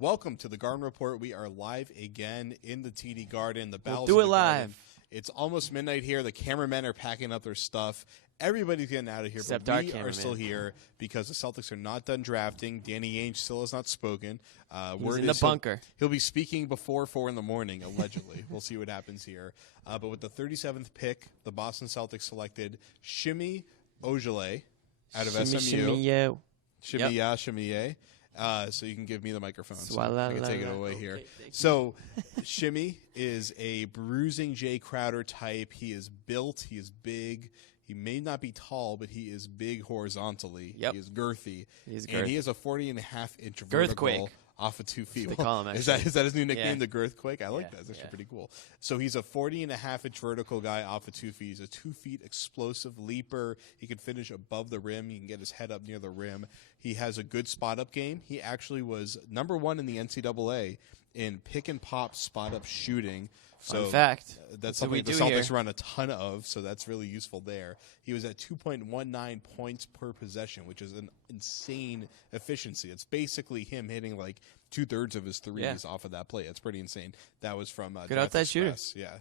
Welcome to the Garden Report. We are live again in the TD Garden. The bells. We'll do it live. It's almost midnight here. The cameramen are packing up their stuff. Everybody's getting out of here, Except but our we are cameraman. still here because the Celtics are not done drafting. Danny Ainge still has not spoken. He's in the bunker. He'll be speaking before 4 in the morning, allegedly. We'll see what happens here. But with the 37th pick, the Boston Celtics selected Semi Ojeleye out of SMU. Shimmy. So you can give me the microphone. So I can take it away here. So Shimmy is a bruising Jay Crowder type. He is built. He is big. He may not be tall, but he is big horizontally. Yep. He is girthy. He's and he has a 40.5-inch vertical Girthquake. off of 2 feet. They call him, is that his new nickname, Yeah. the Girthquake? I like that. It's actually pretty cool. So he's a 40.5-inch vertical guy off of 2 feet. He's a 2 feet explosive leaper. He can finish above the rim. He can get his head up near the rim. He has a good spot-up game. He actually was number 1 in the NCAA in pick-and-pop spot-up shooting. So Fun fact. That's something the Celtics run a ton of, so that's really useful there. He was at 2.19 points per possession, which is an insane efficiency. It's basically him hitting like 2/3 of his threes off of that play. It's pretty insane. That was from Good outside shooter. Yeah,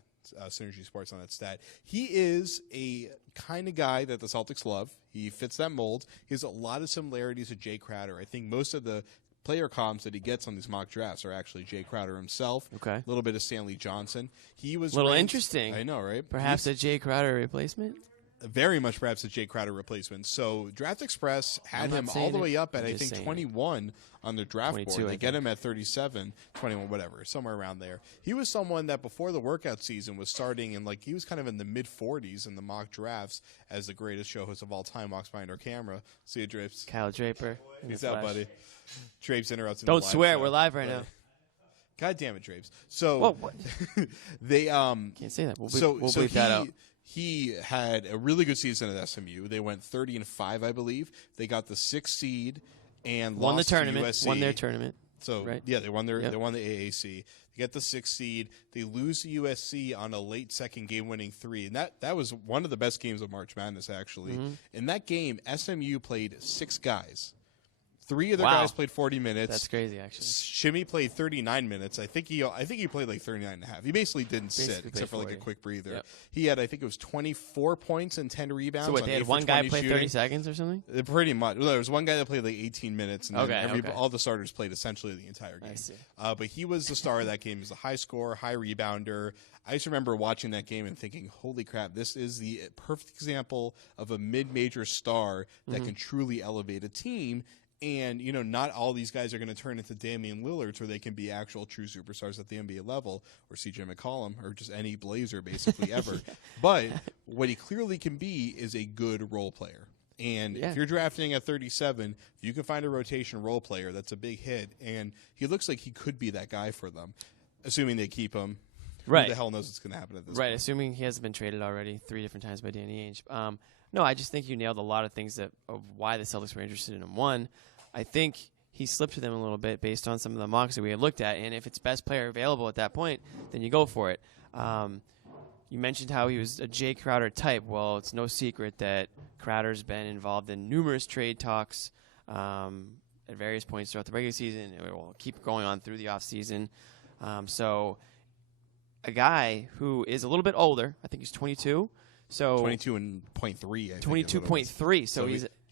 Synergy Sports on that stat. He is a kind of guy that the Celtics love. He fits that mold. He has a lot of similarities to Jay Crowder. I think most of the player comps that he gets on these mock drafts are actually Jay Crowder himself. Okay. A little bit of Stanley Johnson. He was a little ranked, interesting. I know, right? Perhaps a Jay Crowder replacement? Very much perhaps a Jay Crowder replacement. So Draft Express had him all the way up at, I think, 21 on the draft board. They get him at 37, 21, whatever, somewhere around there. He was someone that before the workout season was starting in, like, he was kind of in the mid-40s in the mock drafts as the greatest show host of all time, walks behind our camera. See you, Drapes. Kyle Draper. Peace out, buddy. Drapes interrupts. Don't swear. We're live right now. God damn it, Drapes. So Whoa, what? they can't say that. We'll bleep that out. He had a really good season at SMU. They went 30-5, I believe. They got the 6th seed and won the lost tournament. to USC. Won their tournament. So right? Yeah, they won the AAC. They get the 6th seed. They lose to USC on a late second game-winning 3, and that was one of the best games of March Madness actually. In that game, SMU played 6 guys. 3 of their guys played 40 minutes. That's crazy, actually. Shimmy played 39 minutes. I think he played like 39.5. He basically didn't sit except for like a quick breather. Yep. He had, I think it was 24 points and 10 rebounds. So what, they had one guy play 30 seconds or something? Pretty much. Well, there was one guy that played like 18 minutes, and all the starters played essentially the entire game. I see. But he was the star of that game. He was a high scorer, high rebounder. I just remember watching that game and thinking, holy crap, this is the perfect example of a mid-major star that can truly elevate a team. And, you know, not all these guys are going to turn into Damian Lillards where they can be actual true superstars at the NBA level, or CJ McCollum, or just any Blazer basically ever. But what he clearly can be is a good role player. And if you're drafting at 37, if you can find a rotation role player, that's a big hit. And he looks like he could be that guy for them, assuming they keep him. Right. Who the hell knows what's going to happen at this point? Right, assuming he hasn't been traded already 3 different times by Danny Ainge. No, I just think you nailed a lot of things of why the Celtics were interested in him. One, I think he slipped to them a little bit based on some of the mocks that we had looked at, and if it's best player available at that point, then you go for it. You mentioned how he was a Jay Crowder type. Well, it's no secret that Crowder's been involved in numerous trade talks at various points throughout the regular season. It will keep going on through the offseason. So a guy who is a little bit older, I think he's 22. So 22.3. 22.3. So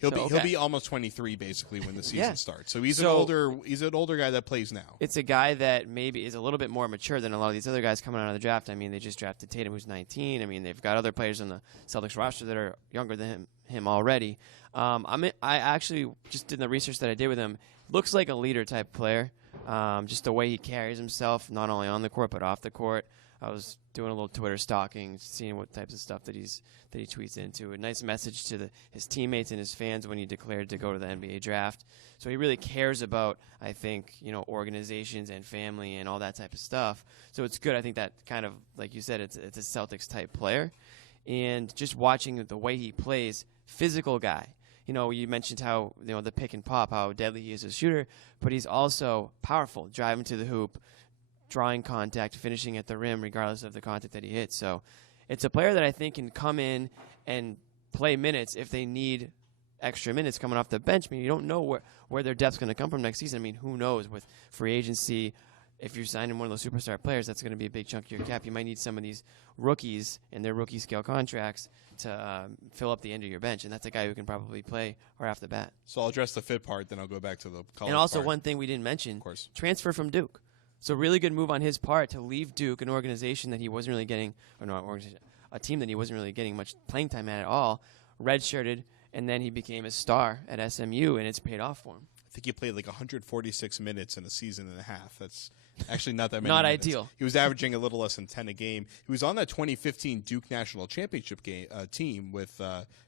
he'll be almost 23 basically when the season starts. So he's an older guy that plays now. It's a guy that maybe is a little bit more mature than a lot of these other guys coming out of the draft. I mean, they just drafted Tatum, who's 19. I mean, they've got other players on the Celtics roster that are younger than him already. I actually just did the research that I did with him. Looks like a leader type player. Just the way he carries himself, not only on the court but off the court. I was doing a little Twitter stalking, seeing what types of stuff that he tweets into. A nice message to his teammates and his fans when he declared to go to the NBA draft. So he really cares about, I think, organizations and family and all that type of stuff. So it's good. I think that kind of, like you said, it's a Celtics type player. And just watching the way he plays, physical guy. You mentioned how the pick and pop, how deadly he is as a shooter, but he's also powerful, driving to the hoop, drawing contact, finishing at the rim, regardless of the contact that he hits. So it's a player that I think can come in and play minutes if they need extra minutes coming off the bench. I mean, you don't know where their depth's going to come from next season. I mean, who knows with free agency? If you're signing one of those superstar players, that's going to be a big chunk of your cap. You might need some of these rookies and their rookie scale contracts to fill up the end of your bench, and that's a guy who can probably play right off the bat. So I'll address the fit part, then I'll go back to the college And also part. one thing we didn't mention, Of course. transfer from Duke. So really good move on his part to leave Duke, an organization that he wasn't really getting, or not organization, a team that he wasn't really getting much playing time at all, redshirted, and then he became a star at SMU, and it's paid off for him. I think he played like 146 minutes in a season and a half. That's actually not that many Not minutes. ideal. He was averaging a little less than 10 a game. He was on that 2015 Duke National Championship team with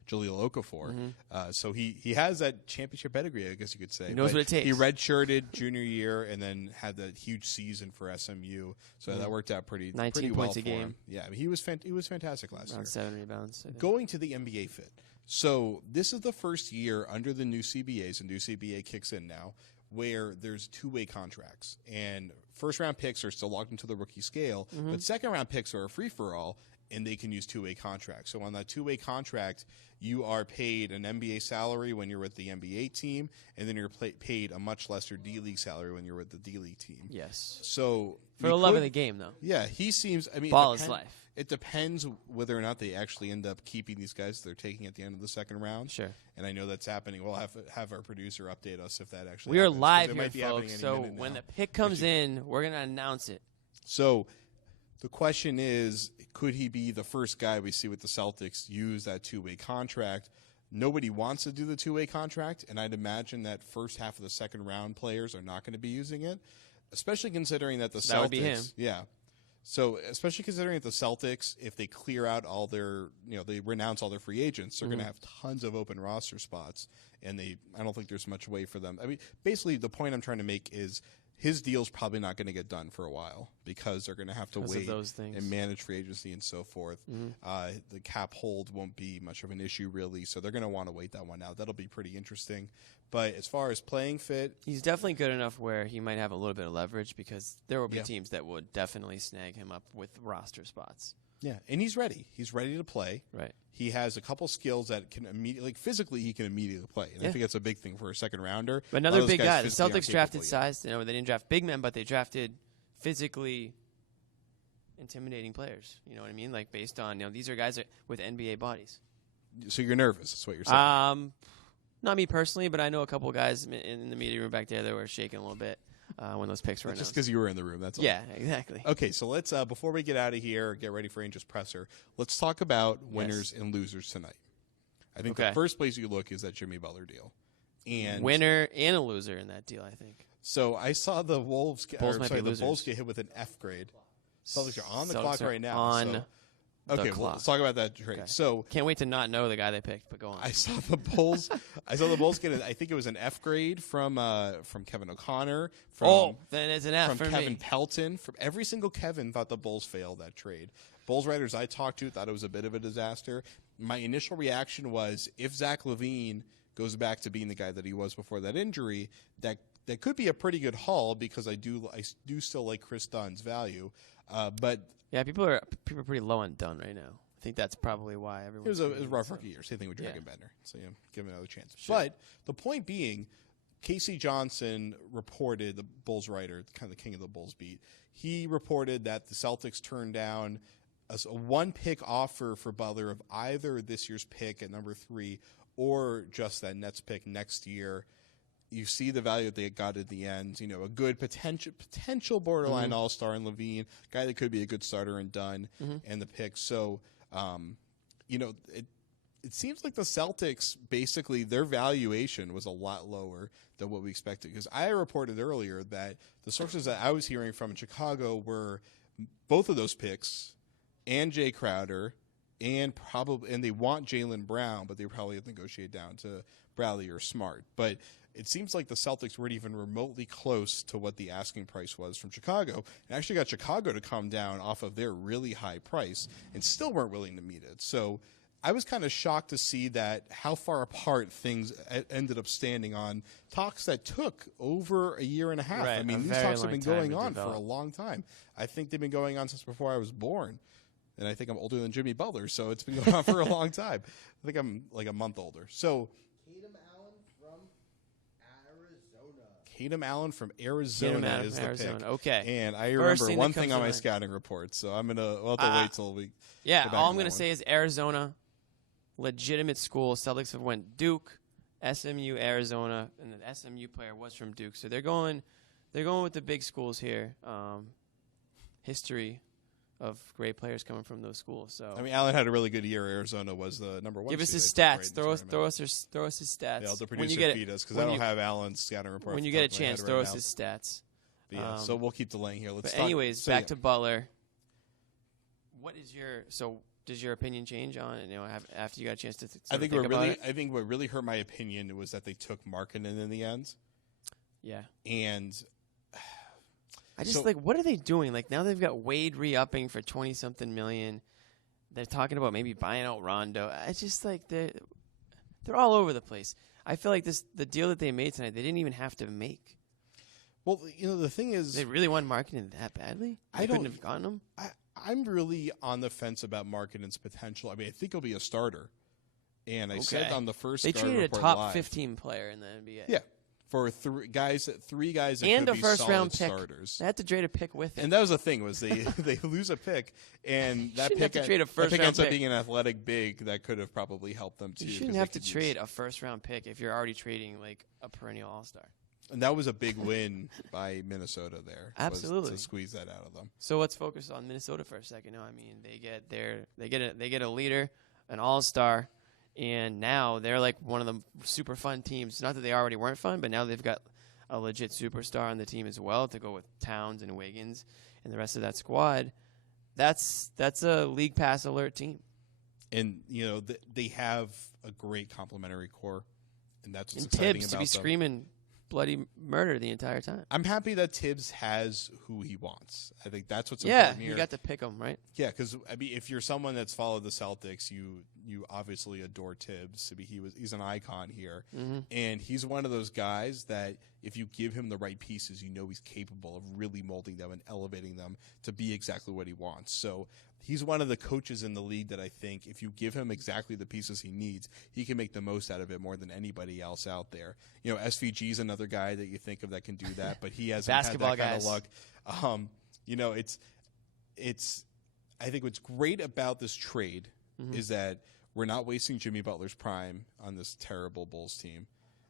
Jahlil Okafor. So he has that championship pedigree, I guess you could say. He knows what it takes. He redshirted junior year and then had that huge season for SMU. So that worked out pretty 19 pretty points well a for game. him. Yeah, I mean, he was fantastic last year. Around 7 rebounds. I think. Going to the NBA fit. So this is the first year under the new CBAs, and new CBA kicks in now, where there's two-way contracts. And first-round picks are still locked into the rookie scale, but second-round picks are a free-for-all, and they can use two-way contracts. So on that two-way contract, you are paid an NBA salary when you're with the NBA team, and then you're paid a much lesser D-League salary when you're with the D-League team. Yes. So For the love of the game, though. Yeah, he seems. I mean, Ball is life. It depends whether or not they actually end up keeping these guys they're taking at the end of the second round. Sure. And I know that's happening. We'll have our producer update us if that actually We are happens, 'cause live it here, might be happening folks. any So minute when now. the pick comes in, we're going to announce it. So the question is, could he be the first guy we see with the Celtics use that two-way contract? Nobody wants to do the two-way contract, and I'd imagine that first half of the second round players are not going to be using it, especially considering that the Celtics. That would be him. Yeah. So especially considering that the Celtics, if they clear out all their, they renounce all their free agents, they're going to have tons of open roster spots, and I don't think there's much way for them. I mean, basically the point I'm trying to make is his deal's probably not going to get done for a while because they're going to have to wait and manage free agency and so forth. The cap hold won't be much of an issue really, so they're going to want to wait that one out. That'll be pretty interesting. But as far as playing fit, he's definitely good enough where he might have a little bit of leverage because there will be teams that would definitely snag him up with roster spots. Yeah, and he's ready. He's ready to play. Right. He has a couple skills that can immediately, physically, he can immediately play. And I think that's a big thing for a second rounder. But another big guy. The Celtics drafted size. They didn't draft big men, but they drafted physically intimidating players. You know what I mean? Like based on these are guys with NBA bodies. So you're nervous? That's what you're saying. Not me personally, but I know a couple guys in the media room back there that were shaking a little bit when those picks were announced. Just because you were in the room, that's all. Yeah, exactly. Okay, so let's before we get out of here, get ready for Angel's presser. Let's talk about winners and losers tonight. I think the first place you look is that Jimmy Butler deal, and winner and a loser in that deal. I think. So I saw the Wolves. The Bulls get hit with an F grade. Celtics are on the clock right now. Okay, well, let's talk about that trade. Okay. So can't wait to not know the guy they picked, but go on. I saw the Bulls. Get I think it was an F grade from Kevin O'Connor. Then it's an F from for Kevin me. Pelton. From every single Kevin thought the Bulls failed that trade. Bulls writers I talked to thought it was a bit of a disaster. My initial reaction was if Zach LaVine goes back to being the guy that he was before that injury, that could be a pretty good haul because I do still like Chris Dunn's value, but. Yeah, people are pretty low on Dunn right now. I think that's probably why everyone. It was a rough rookie year. Same thing with Dragon Bender. So give him another chance. Sure. But the point being, Casey Johnson reported, the Bulls writer, kind of the king of the Bulls beat. He reported that the Celtics turned down a one-pick offer for Butler of either this year's pick at number 3 or just that Nets pick next year. You see the value that they got at the end. A good potential borderline all-star in LaVine, guy that could be a good starter in Dunn, and the pick. So, it seems like the Celtics, basically, their valuation was a lot lower than what we expected. Because I reported earlier that the sources that I was hearing from in Chicago were both of those picks and Jay Crowder, and they want Jaylen Brown, but they probably have negotiated down to Bradley or Smart. But it seems like the Celtics weren't even remotely close to what the asking price was from Chicago, and actually got Chicago to come down off of their really high price and still weren't willing to meet it. So I was kind of shocked to see that how far apart things ended up standing on talks that took over a year and a half. Right, I mean, these talks have been going on for a long time. I think they've been going on since before I was born. And I think I'm older than Jimmy Butler, so it's been going on for a long time. I think I'm like a month older. So Tatum Tatum Allen from Arizona is the pick. Okay. And I First remember thing one that thing comes on to my mind. scouting report, so we'll have to wait till we. Yeah, get back all to I'm going that to say is Arizona, legitimate school. Celtics have went Duke, SMU, Arizona, and the SMU player was from Duke. So they're going with the big schools here. History of great players coming from those schools. So I mean, Allen had a really good year. Arizona was the number 1. give us seed, his I think, stats. right in the Throw tournament. us his stats. Yeah, the When producer you get feed us because when I don't you- have Allen's scouting report. when off you the get a top of my head chance, right throw us now. his stats. But yeah, so we'll keep delaying here. Let's But talk. anyways, So, back yeah. to Butler. What is your does your opinion change on it? After you got a chance to I think about it? I think what really hurt my opinion was that they took Markkanen in the end, Yeah. and I just So- what are they doing? Like now they've got Wade re-upping for 20-something million. They're talking about maybe buying out Rondo. I just they're all over the place. I feel like the deal that they made tonight, they didn't even have to make. well, the thing is, They really want Markkanen that badly? They couldn't have gotten him? I'm really on the fence about Markkanen's potential. I mean, I think he'll be a starter, and I said on the first They Guard traded a Report top live, 15 player in the NBA. Yeah, for three guys that And could a be first solid round pick. starters. They had to trade a pick with it. And that was the thing was they lose a pick, and that shouldn't have pick, to trade a that first pick round ends up pick. being an athletic big that could have probably helped them too. You 'cause shouldn't they have to could use- trade a first round pick if you're already trading like a perennial all-star. And that was a big win by Minnesota there. was Absolutely. to squeeze that out of them. So let's focus on Minnesota for a second. No, I mean they get a leader, an all-star, and now they're like one of the super fun teams. Not that they already weren't fun, but now they've got a legit superstar on the team as well to go with Towns and Wiggins and the rest of that squad. That's a league pass alert team. And they have a great complementary core, and that's what's And exciting Tibbs about to be them. screaming bloody murder the entire time. I'm happy that Tibbs has who he wants. I think that's what's Yeah, important here. you got to pick him, right? Yeah, because I mean, if you're someone that's followed the Celtics, you obviously adore Tibbs. I mean, he's an icon here, and he's one of those guys that if you give him the right pieces, he's capable of really molding them and elevating them to be exactly what he wants. So he's one of the coaches in the league that I think if you give him exactly the pieces he needs, he can make the most out of it more than anybody else out there. SVG is another guy that you think of that can do that, but he hasn't Basketball had that kind guys. of luck. It's I think what's great about this trade is that we're not wasting Jimmy Butler's prime on this terrible Bulls team.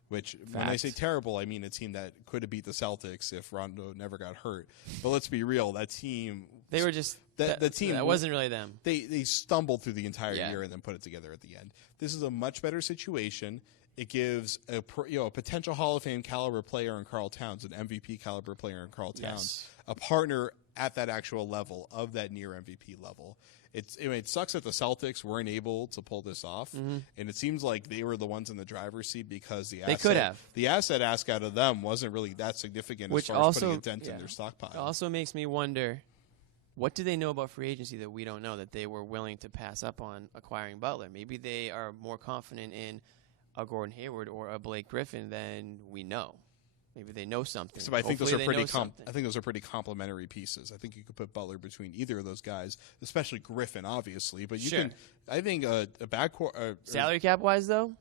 Which, when I say terrible, I mean a team that could have beat the Celtics if Rondo never got hurt. But let's be real, that team... They were just... the team... That wasn't really them. They stumbled through the entire year and then put it together at the end. This is a much better situation. It gives a potential Hall of Fame caliber player in Karl Towns, an MVP caliber player in Karl Towns, a partner at that actual level, of that near MVP level. It sucks that the Celtics weren't able to pull this off, and it seems like they were the ones in the driver's seat because the asset ask out of them wasn't really that significant as far as putting a dent in their stockpile. It also makes me wonder, what do they know about free agency that we don't know that they were willing to pass up on acquiring Butler? Maybe they are more confident in a Gordon Hayward or a Blake Griffin than we know. Maybe they know something. So I think those Hopefully are pretty complementary pieces. I think you could put Butler between either of those guys, especially Griffin, obviously. But you can, I think, a backcourt. Salary cap wise, though,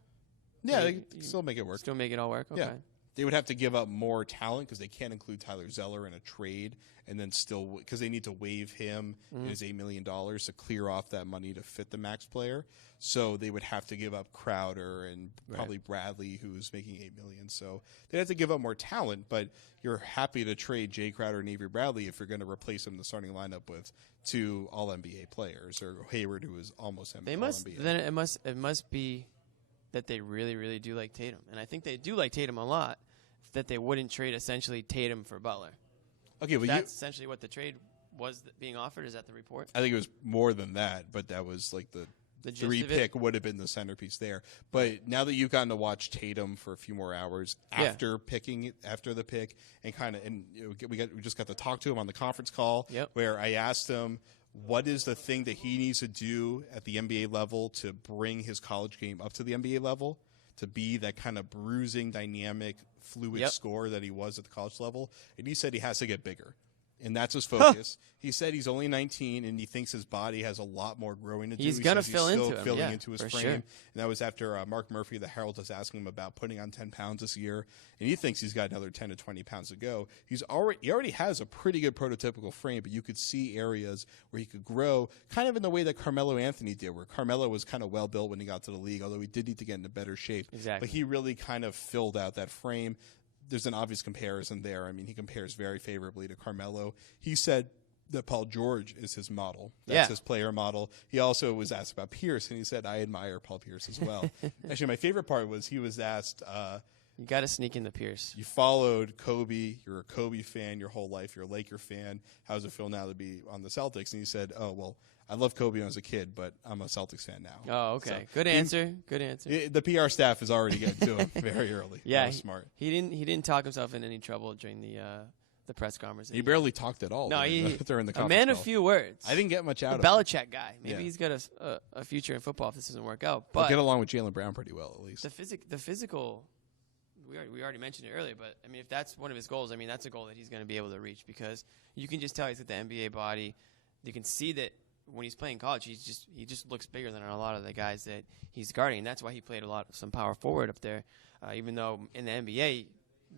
they can still make it work. Still make it all work. Okay. Yeah. They would have to give up more talent because they can't include Tyler Zeller in a trade, and then still because they need to waive him in his $8 million to clear off that money to fit the max player. So they would have to give up Crowder and probably Bradley, who's making $8 million. So they'd have to give up more talent. But you're happy to trade Jay Crowder and Avery Bradley if you're going to replace him in the starting lineup with two All NBA players or Hayward, who is almost They All must. NBA. Then it must be that they really, really do like Tatum, and I think they do like Tatum a lot. That they wouldn't trade essentially Tatum for Butler. Okay, but that's essentially what the trade was being offered. Is that the report? I think it was more than that, but that was like the 3 pick would have been the centerpiece there. But now that you've gotten to watch Tatum for a few more hours after the pick, and we just got to talk to him on the conference call where I asked him what is the thing that he needs to do at the NBA level to bring his college game up to the NBA level, to be that kind of bruising, dynamic, fluid scorer that he was at the college level. And he said he has to get bigger. and that's his focus. He said he's only 19, and he thinks his body has a lot more growing to do. He's going to fill still into him, filling into his for frame. sure. And that was after Mark Murphy, the Herald, was asking him about putting on 10 pounds this year, and he thinks he's got another 10 to 20 pounds to go. He already has a pretty good prototypical frame, but you could see areas where he could grow, kind of in the way that Carmelo Anthony did, where Carmelo was kind of well built when he got to the league, although he did need to get into better shape. Exactly. But he really kind of filled out that frame. There's an obvious comparison there. I mean, he compares very favorably to Carmelo. He said that Paul George is his model. That's his player model. He also was asked about Pierce, and he said, I admire Paul Pierce as well. Actually, my favorite part was he was asked, you got to sneak in the Pierce. you followed Kobe. You're a Kobe fan your whole life. You're a Laker fan. How does it feel now to be on the Celtics? And he said, oh, well, I loved Kobe when I was a kid, but I'm a Celtics fan now. Oh, okay. So Good answer. Good answer. The PR staff is already getting to him very early. Yeah, That was smart. He didn't talk himself in any trouble during the press conference. He barely talked at all. No, during the a conference man of call. few words. I didn't get much out a of him. Belichick guy. Maybe Yeah. he's got a future in football if this doesn't work out. He'll But get along with Jaylen Brown pretty well, at least. the physical, we already mentioned it earlier. But I mean, if that's one of his goals, I mean, that's a goal that he's going to be able to reach because you can just tell he's got the NBA body. You can see that when he's playing college, he just looks bigger than a lot of the guys that he's guarding. And that's why he played some power forward up there, even though in the NBA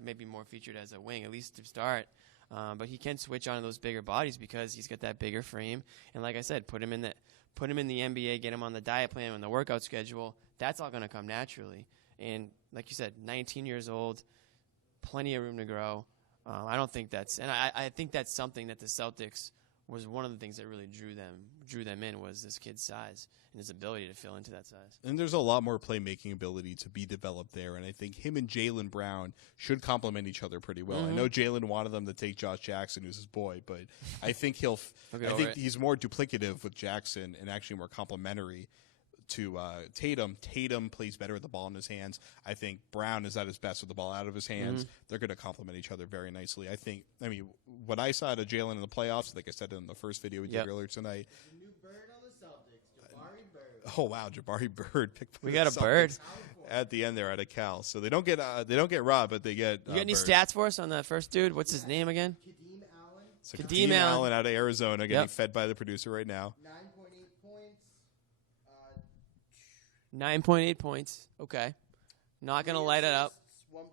maybe more featured as a wing, at least to start. But he can switch on those bigger bodies because he's got that bigger frame. And like I said, put him in the NBA, get him on the diet plan, on the workout schedule. That's all going to come naturally. And like you said, 19 years old, plenty of room to grow. I don't think I think that's something that the Celtics was one of the things that really drew them in was this kid's size and his ability to fill into that size. And there's a lot more playmaking ability to be developed there, and I think him and Jaylen Brown should complement each other pretty well. I know Jaylen wanted them to take Josh Jackson, who's his boy, but I think he's more duplicative with Jackson and actually more complementary to Tatum. Tatum plays better with the ball in his hands. I think Brown is at his best with the ball out of his hands. They're going to complement each other very nicely. I mean, what I saw to Jaylen in the playoffs, like I said in the first video we did earlier tonight. The new bird on the Celtics, Jabari Bird. Oh wow, Jabari Bird picked. We got a Bird at the end there out of Cal, so they don't get robbed, but they get. You got any Bird. stats for us on that first dude? What's his name again? Kadeem Allen. So Kadeem Kadeem Allen. Allen out of Arizona, getting fed by the producer right now. 9.8 points. 9.8 points. Okay. Not going to light it up. 1.6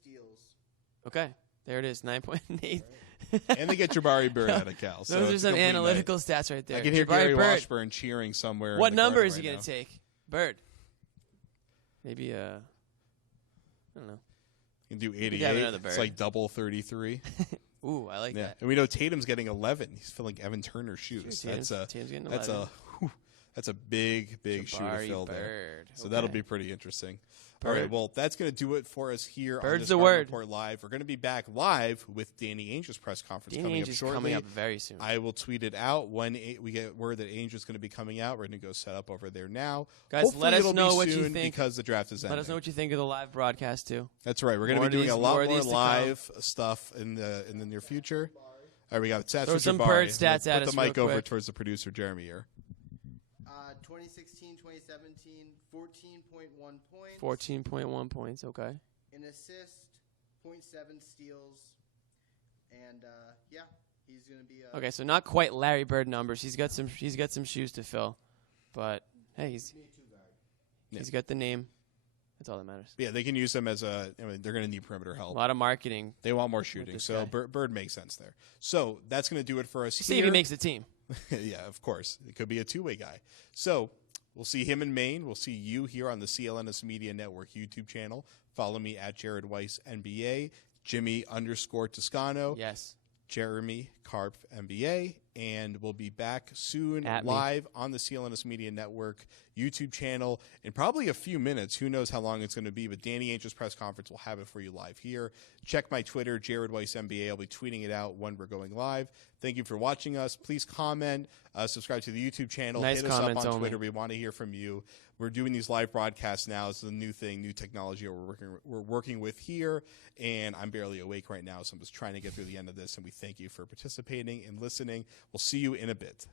steals. Okay. There it is. 9.8. And they get Jabari Bird out of Cal. So Those are it's some complete analytical night. stats right there. I can hear Jabari Gary Bird. Washburn cheering somewhere. What in the number garden is he right going to now. take? Bird. Maybe I don't know. You can do could have 88. another Bird. It's like double 33. Ooh, I like Yeah, that. and we know Tatum's getting 11. He's filling Evan Turner's shoes. Tatum's getting 11. That's a big shoe to Jabari fill there. Bird. So that'll Okay. be pretty interesting. Bird. All right, well, that's going to do it for us here on Bird's this the Garden word. Report Live. We're going to be back live with Danny Ainge's press conference Danny coming Ainge up is shortly. coming up very soon. I will tweet it out when we get word that Ainge is going to be coming out. We're going to go set up over there now. Guys, Hopefully let us it'll know be what you soon think. because the draft is ending. Let us know what you think of the live broadcast, too. That's right. We're going to More be doing of a these- lot more of more these to come. live stuff in the near future. All right, we got stats Throw for some Jabari. Bird stats Let's at put us the mic real over quick. towards the producer, Jeremy here. 2016, 2017, 14.1 points. 14.1 points. Okay. An assist, 0.7 steals. And, he's going to be Okay, so not quite Larry Bird numbers. He's got some shoes to fill, but hey, he's got the name. That's all that matters. Yeah, they can use them as they're going to need perimeter A help. lot of marketing. They want more shooting, this so guy. Bird makes sense there. So that's going to do it for us See here. if he makes the team. Yeah, of course. It could be a two-way guy. So we'll see him in Maine. We'll see you here on the CLNS Media Network YouTube channel. Follow me at Jared Weiss NBA, Jimmy_Toscano, Yes. Jeremy Karpf NBA, and we'll be back soon At me. live on the CLNS Media Network YouTube channel in probably a few minutes. Who knows how long it's going to be, but Danny Ainge's press conference will have it for you live here. Check my Twitter, Jared Weiss NBA. I'll be tweeting it out when we're going live. Thank you for watching us. Please comment, subscribe to the YouTube channel, Nice hit us up on comments only. Twitter. We want to hear from you. We're doing these live broadcasts now. It's a new thing, new technology we're working with here, and I'm barely awake right now, so I'm just trying to get through the end of this, and we thank you for participating and listening. We'll see you in a bit.